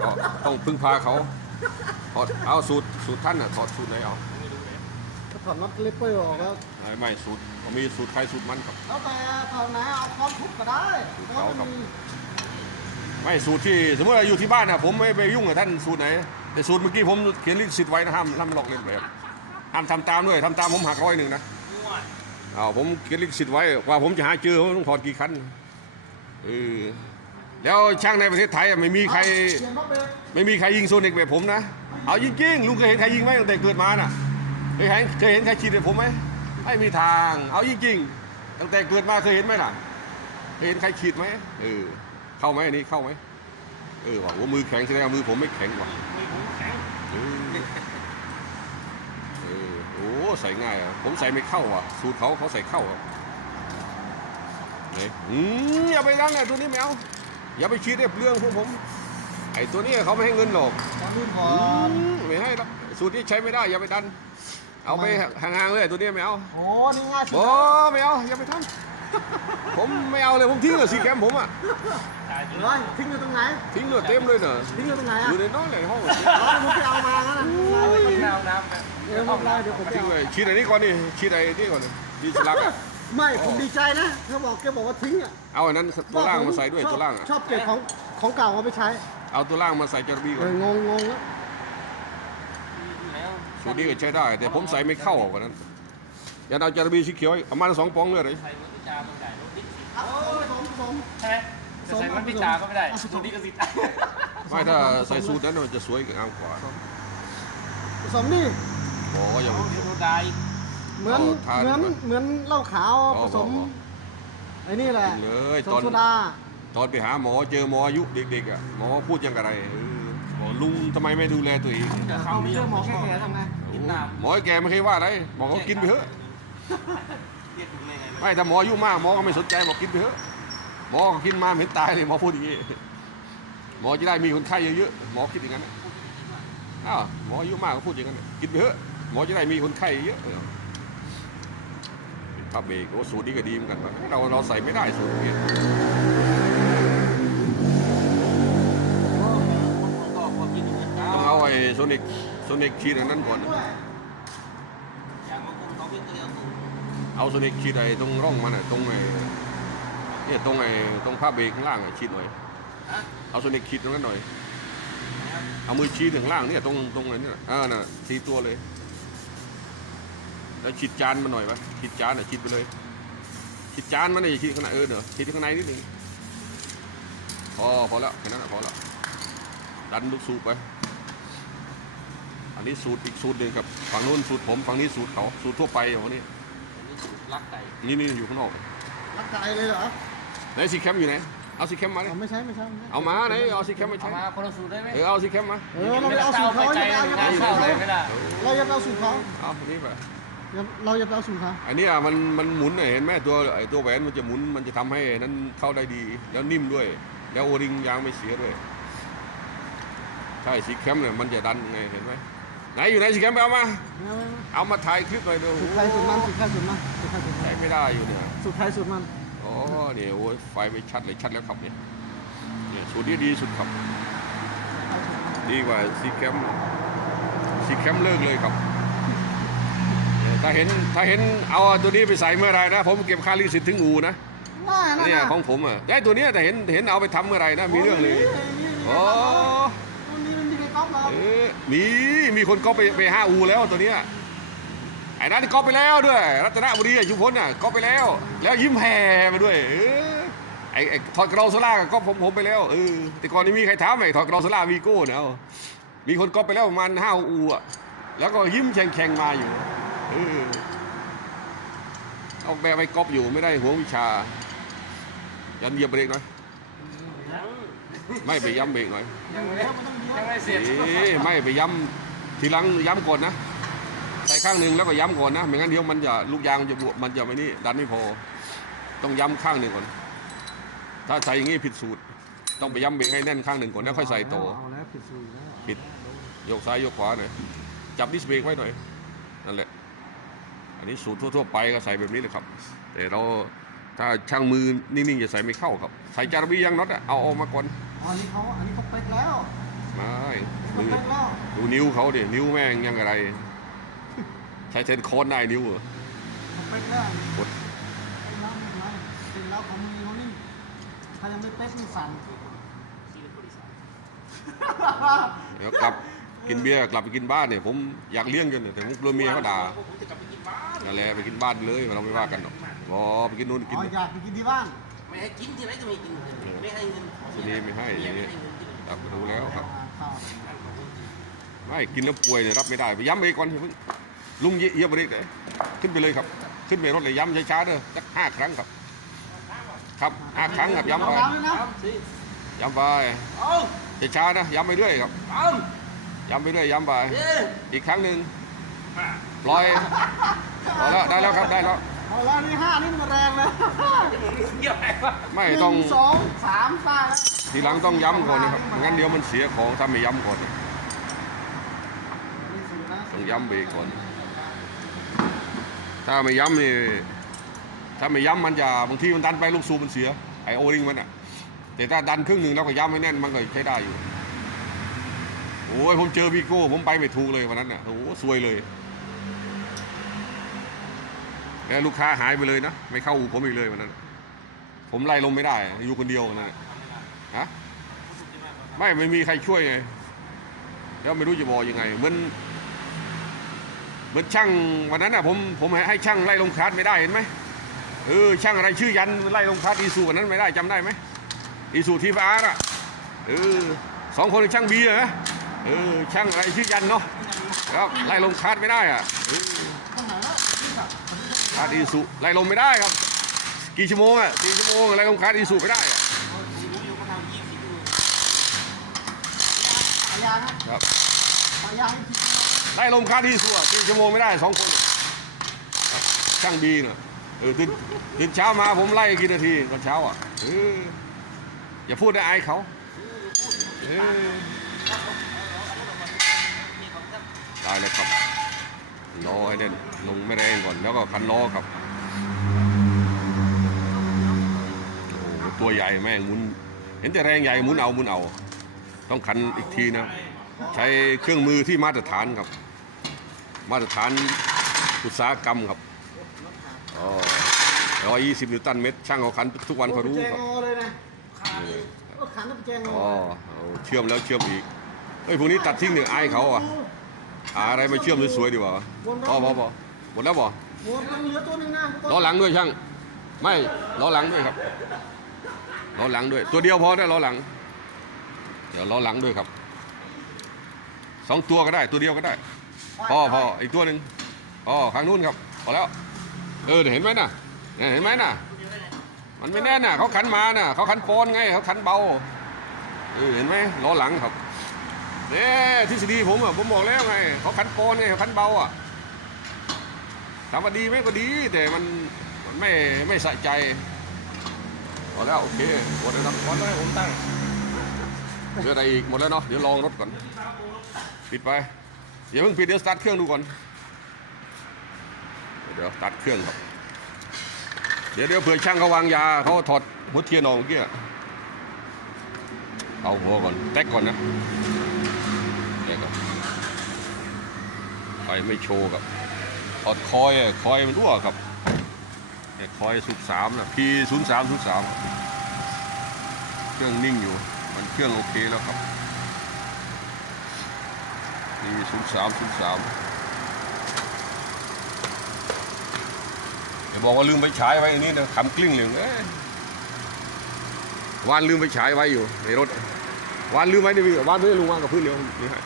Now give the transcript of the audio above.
ก็ต้องพึ่งพาเขาถอดเอาสูตรสูตรท่านน่ะถอดสูตรไหนเอาก็ถอดน็อตคลิปเปอร์ออกแล้วไม่ไม่สูตรผมมีสูตรใครสูตรมันครับแล้วแต่ถอดไหนเอาค้อนทุบก็ได้เพราะว่ามันมีไม่สูตรที่สมมติเราอยู่ที่บ้านนะผมไม่ไปยุ่งกับท่านสูตรไหนแต่สูตรเมื่อกี้ผมเขียนลิขสิทธิ์ไว้นะห้ามห้ามลอกเลียนแบบห้ามทำตามด้วยทำตามผมหักร้อยหนึ่งนะเอาผมเขียนลิขสิทธิ์ไว้ว่าผมจะหาเจอผมต้องถอดกี่คันเออ แล้วช่างในประเทศไทยอะไม่มีใครเปลี่ยนน็อตเบรกไม่มีใครยิงโซนิกแบบผมนะ เอาจริงๆลุงเคยเห็นใครยิงไหมตั้งแต่เกิดมาน่ะเคยเห็นเคยเห็นใครฉีดแบบผมไหมไม่มีทาง เอาจริงๆตั้งแต่เกิดมาเคยเห็นไหมล่ะเคยเห็นใครฉีดไหมเออเข้าไหมอันนี้เข้าไหมเออว่ะว่ามือแข็งแสดงว่ามือผมไม่แข็งว่ะเออเออโอ้ใส่ง่ายอะผมใส่ไม่เข้าอะ สูตรเขาเขาใส่เข้าอะไหนอืมอย่าไปดังอะตัวนี้ไม่เอาอย่าไปฉีดได้เปลืองพวกผม ไอ้ตัวนี้เขาไม่ให้เงินหรอกตอนรุ่นก่ออืนมไม่ให้หรอกสูตรนี้ใช้ไม่ได้อย่าไปดัน เอาไปห่างๆเลยตัวนี้ไม่เอาโอ้นี่ง่ายสุดโอ้ไม่เอาอย่าไปทำผมไม่เอาเลยผมทิ้งเลยสีแคมผมอะเฮ้ยทิ้งอยู่ตรงไหนทิ้งเลยเต็มเลยเนอะทิ้งอยู่ตรงไหนออะยู่ในน้อยในห้องเราผมไปเอามางั้นนะน้ำน้ำเดี๋ยวผมได้เดี๋ยวผมไปทิ้งเอาเลยฉีดอันนี้ก่อนดิฉีดไอ้นี่ก่อนดิดีสลักอะ ไม่ผมดีใจนะเขาบอกแกบอกว่าทิ้งอะเอาอันนั้นตัวล่างมาใส่ด้วยชอบตัวล่างอะชอบเก็บของของเก่าเอาไปใช้เอาตัวล่างมาใส่จารบีเอก่อนองงงงแล้วแล้วสูตรนี้ก็ใช้ได้ แต่ผมใส่ไม่เข้าอะวันนั้นอย่าเอาจารบีสีเขียวเอามาสองปองเลยเลยใส่วัตถุจามันได้รถดิครับผมผมใช่ไหมจะใส่วัตถุจาก็ไม่ได้สูตรนี้ก็สิไม่ถ้าใส่สูตรนั้นมันจะสวยงามกว่าผสมนี่บอกว่าอย่าโอ้โหได้ เหมือนเอาทานเหมือนมาเหมือนเหล้าขาวเอาผสมเอาไอ้นี่แหละกินเลยผสตอมนโซดาตอนไปหาหมอเจอหมออายุเด็กๆอะหมอพูดยังไงเออบอกลุงทำไมไม่ดูแลตัวเองจะเอาคำไปนี้เจอหมอแก่ๆทำไงกินน้หมอแกไม่เคยว่าอะไรบอกเขากินไปเถอะำเรียกถึงไงไงไม่ถ้าหมออายุมากหมอก็ไม่สนใจบอกกินไปเถอะหมอก็กินมาไม่เห็นตายเลยหมอพูดอย่างนี้หมอจะได้มีคนไข้เยอะๆหมอคิดอย่างนั้นนะอ้าวหมออายุมากก็พูดอย่างนั้นกินไปเถอะหมอจะได้มีคนไข้เยอะ พับเบรกโอ้สูตรนี้ก็ดีเหมือนกันเราเราใส่ไม่ได้สูตรนี้ต้องเอาไอ้โซนิกโซนิกชีดอันนั้นก่อนเอาโซนิกชีดไอ้ตรงร่องมันอะตรงไอ้เนี่ยตรงไอ้ตรงผ้าเบรกข้างล่างอะชีดหน่อยเอาโซนิกชีดตรงนั้นหน่อยเอามือชีดถึงล่างเนี่ยตรงตรงไหนเนี่ยอ่าน่ะสีตัวเลย แล้วฉีดจานมันหน่อยปะฉีดจานอะฉีดไปเลยฉีดจานมันนี่ฉีดข้างในเออเดี๋ยวฉีดข้างในนิดนึงพอพอแล้วแค่นั้นน่ะพอแล้วดันลูกสูบไปอันนี้สูตรอีกสูตรหนึ่งครับฝั่งนู้นสูตรผมฝั่งนี้สูตรเขาสูตรทั่วไปอย่างนี้อันนี้สูตรรักไก่นี่นี่อยู่ข้างนอกรักใจเลยเหรอไหนสีแคมอยู่ไหนเอาสีแคมมาดิเอาไม่ใช่ไม่ใช่ไม่ใช่เอามาไหนเอาสีแคมมาเอาใช้มาคนละสูตรได้ไหมเออเอาสีแคมมาเออเราไปเอาสูตรเขาใจอย่าไปเอางานสูเข้าตรเลเขายไม่ได้เราอย่าไปเอาสูตรเขาเอาอันนี้ไปอย่า เราอย่าไปเอาสูตรเขาอันเนี้ยมันมันหมุนน่ะเห็นไหมตัวไอ้ตัวแหวนมันจะหมุนมันจะทำให้นั้นเข้าได้ดี แล้วนิ่มด้วย แล้วโอริงยางไม่เสียด้วยใช่สีแคมเนี่ยมันจะดันไงเห็นไหมไหนอยู่ไหนสีแคมไปเอามาไม่เอาไม่เอาเอามาถ่ายคลิปหน่อยดูสูตรใครสูตรมันสูตรใครสูตรมันสูตรใครสูตรมันใช้ไม่ได้อยู่เนี่ยสูตรใครสูตรมัน อ๋อเนี่ยโอ้ยไฟไปชัดเลยชัดแล้วครับเนี่ยเนี่ยสูตรนี้ดีสุดครับ ดีกว่าซีแคมซีแคมเลิกเลยครับเนี่ย ถ้าเห็นถ้าเห็นเอาตัวนี้ไปใส่เมื่อไหรนะ ผมเก็บค่าลิขสิทธิ์ถึงอูนะว่านั่นเนี่ยน่ะของผมอะได้ตัวเนี้ยแต่เห็นเห็นเอาไปทำเมื่อไหรนะมีเรื่องเลยโอ้มันมีมันมีในก๊อฟเราเอ๊ะมีมีคนก็ไปไปห้าอูแล้วตัวเนี้ยไอ้นั้นก็ไปแล้วด้วย รัตนบุรีอะชุมพลน่ะก็ไปแล้ว แล้วยิ้มแห่มาด้วยเออไอ้ไอ้ถอดกระโดดโซล่าก็ผมผมไปแล้วเออแต่ก่อนนี้มีใครถามไหมถอดกระโดดโซล่าวีโก้เนี่ยเอามีคนก็ไปแล้วประมาณห้าอูอะแล้วก็ยิ้มแข่งๆมาอยู่เออเอาแบบไปก๊อปอยู่ไม่ได้หัววิชา ยันเหยียบเบรกหน่อย ไม่ไปย้ำเบรกหน่อย ยังไม่ยังไม่เสร็จเอ๊ะไม่ไปย้ำทีหลังย้ำก่อนนะ ใส่ข้างหนึ่งแล้วก็ย้ำก่อนนะ ไม่งั้นเดี๋ยวมันจะลูกยางมันจะบวมันจะไม่นี่ดันไม่พอ ต้องย้ำข้างหนึ่งก่อน ถ้าใส่อย่างงี้ผิดสูตร ต้องไปย้ำเบรกให้แน่นข้างหนึ่งก่อนแล้วค่อยใส่โตเอาแล้วผิดสูตรแล้วผิด ยกซ้ายยกขวาหน่อย จับดิสเบรกไว้หน่อย นั่นแหละ อันนี้สูตรทั่วๆไปก็ใส่แบบนี้เลยครับ แต่เราถ้าช่างมือนิ่งๆจะใส่ไม่เข้าครับ ใส่จารบียางน็อตอะเอาออกมาก่อนอ๋ออันนี้เขาอันนี้เขาเป๊กแล้วไม่สมือเปคแล้วดูนิ้วเขาดินิ้วแม่งยังอะไร ใช้เทนโคนได้นิ้วเหรอสเปคแล้วกดไอ้น้องไม่เป็นไรเป็นแล้วของมีเขานี่ถ้ายังไม่เป๊กนี่สั่นเดี๋ยวกลับ กินเบียร์กลับไปกินบ้านเนี่ยผมอยากเลี้ยงกันเนี่ยแต่ผมกลัวเมียเขาด่าผมจะกลับไปกินบ้านนั่นแหละไปกินบ้านเลยเราไม่ว่ากันหรอกรอไปกินนู่นกินอ๋อนี่อยากไปกินที่บ้านไม่ให้กินที่ไหนก็ไม่กินไม่ให้เงินทีนี้ไม่ให้อย่างนี้ครับดูแล้วครับอ่าข้าวไม่กินแล้วป่วยเนี่ยรับไม่ได้ไปย้ำไปก่อนอย่าเพิ่งลุงเยี่ยมไปเลยเด้อขึ้นไปเลยครับ ขึ้นไปรถเลยย้ำช้าๆเด้อสักห้าครั้งครับ ครับห้าครั้งครับย้ำไปเอาแล้วนะครับสิย้ำไปเอาช้าๆนะย้ำไปเรื่อยครับเอา ย้ำไปเรื่อยย้ำไปเย้อีกครั้งหนึ่งปล่อยพอแล้วได้แล้วครับได้แล้วเอาแล้วนี่ห้านี่มันแรงเลยเกี่ยวอะไรวะไม่หนึ่ต้องสองสามซ่าแล้วทีหลังต้องย้ำก่อนนะครับงั้นเดี๋ยวมันเสียของถ้าไม่ย้ำก่อนนี่สี่นะต้องย้ำเบรกก่อน ถ้าไม่ย้ำนี่ถ้าไม่ย้ำมันจะบางทีมันดันไปลูกซูมมันเสียไอโอริงมันอะแต่ถ้าดันครึ่งหนึ่งแล้วก็ย้ำไม่แน่นมันก็ใช้ได้อยู่ โอ้ยผมเจอวีโก้ผมไปไม่ถูกเลยวันนั้นอะโอ้โหซวยเลยแล้วลูกค้าหายไปเลยนะไม่เข้าอู่ผมอีกเลยวันนั้น ผมไล่ลงไม่ได้ อยู่คนเดียวนะฮะไม่ไม่มีใครช่วยไงแล้วไม่รู้จะบอกยังไงเหมือนเหมือนช่างวันนั้นอะผมผมให้ช่างไล่ลงคลาสไม่ได้เห็นไหมเออช่างอะไรชื่อยันไล่ลงคลาสอีซูวันนั้นไม่ได้จำได้ไหมอีซูทีฟอาร์อะเออสองคนช่างบีเหรอ เออช่างอะไรชื่อยันเนาะครับไล่ลงคาสไม่ได้อะเออตรงไหนแล้วนี่ค่ะคลาสอีซูไล่ลงไม่ได้ครับ กี่ชั่วโมงอะกี่ชั่วโมงไล่ลงคาสอีซูไม่ได้อะครับปายางนี่คิดไล่ลงคาสอีซูอะกี่ชั่วโมงไม่ได้สองคนช่างบีเนาะเออตื่นตื่นเช้ามาผมไล่กี่นาทีตอนเช้าอะเอออย่าพูดได้อายเขาเอ้ย ได้เลยครับล้อให้เด่นลงไม่แรงก่อนแล้วก็คันล้อครับโอ้โหตัวใหญ่แม่งหมุนเห็นแต่แรงใหญ่หมุนเอาหมุนเอา ต้องคันอีกทีนะ ใช้เครื่องมือที่มาตรฐานครับ มาตรฐานอุตสาหกรรมครับอ๋อร้อยยี่สิบนิวตันเมตรช่างเขาคันทุกวันเขารู้แจงครับงอเลยนะรถขันต้องแจงงออ๋อเอาเชื่อมแล้วเชื่อมอีกเฮ้ยพวกนี้ตัดทิ้งหนึ่งอายเขาอะ หาอะไรมาเชื่อมสวยๆดีกว่าพอพอพอหมดแล้วบ่โหมันเหลือตัวหนึงนะล้อหลังด้วยช่าง ไม่ล้อหลังด้วยครับล้อหลังด้วย ตัวเดียวพอได้ล้อหลัง เดี๋ยวล้อหลังด้วยครับสองตัวก็ได้ ตัวเดียวก็ได้พอพออีกตัวหนึ่งอ๋อข้างนู้นครับพอแล้ว เออเห็นไหมน่ะเนี่ยเห็นไหมน่ะ มันไม่แน่นน่ะเขาขันมาน่ะเขาขันโปนไงเขาขันเบาเออเห็นไหมล้อหลังครับ เนี่ยทฤษฎีผมอะผมบอกแล้วไงเขาขันโปนไงเขาขันเบาอะถามว่าดีไหมก็ดี แต่มันมันไม่ไม่สะใจพอแล้วโอเคหมดแล้วเนาะวันนั้นผมตั้งเหลืออะไรอีกหมดแล้วเนาะเดี๋ยวลองรถก่อนปิดไปอย่าเพิ่งปิดเดี๋ยวสตาร์ทเครื่องดูก่อนเดี๋ยวสตาร์ทเครื่องครับเดี๋ยวเดี๋ยวเผื่อช่างเขาวางยาเขาถอดหัวเทียนออกเมื่อกี้อะเอาหัวก่อนแตกก่อนนะแตกก่อน ไม่โชว์ครับอดคอยอะคอยมันรั่วครับคอยสุดสามนะพีศูนย์สามศูนย์สามเครื่องนิ่งอยู่ มันเครื่องโอเคแล้วครับพีศูนย์สามศูนย์สามอย่าบอกว่าลืมไปฉายไว้อันนี้นะขำกลิ้งเลยเอ้ยวานลืมไปฉายไว้อยู่ในรถวานลืมไว้ในวิ่งวานไม่ได้ลุงวางกับพื้นเดียวนี่ฮะ